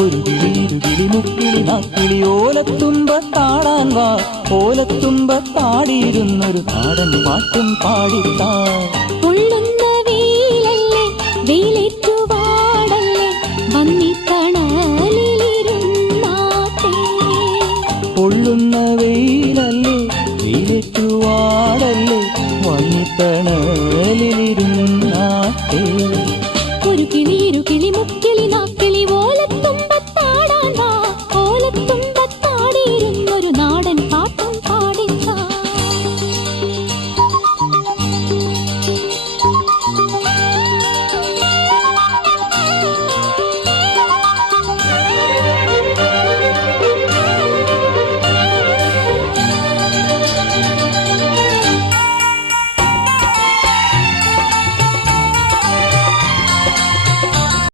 ഒരു കിളി ഇരുകിളി മുക്കിളി നാക്കിളി ഓലത്തുമ്പത്താടാൻ വാ, ഓലത്തുമ്പത്താടിയിരുന്നൊരു നാടൻ പാട്ടും പാടിത്താ. പൊള്ളുന്ന വെയിലല്ലേ വെയിലേറ്റു വാടല്ലേ വന്നി തണലിലിരുന്നാട്ടെ. പൊള്ളുന്ന വെയിലല്ലേ വെയിലേറ്റു വാടല്ലേ വന്നി തണലിലിരുന്നാട്ടെ. ഒരു കിളി ഇരുകിളി മുക്കിളി നാക്കിളി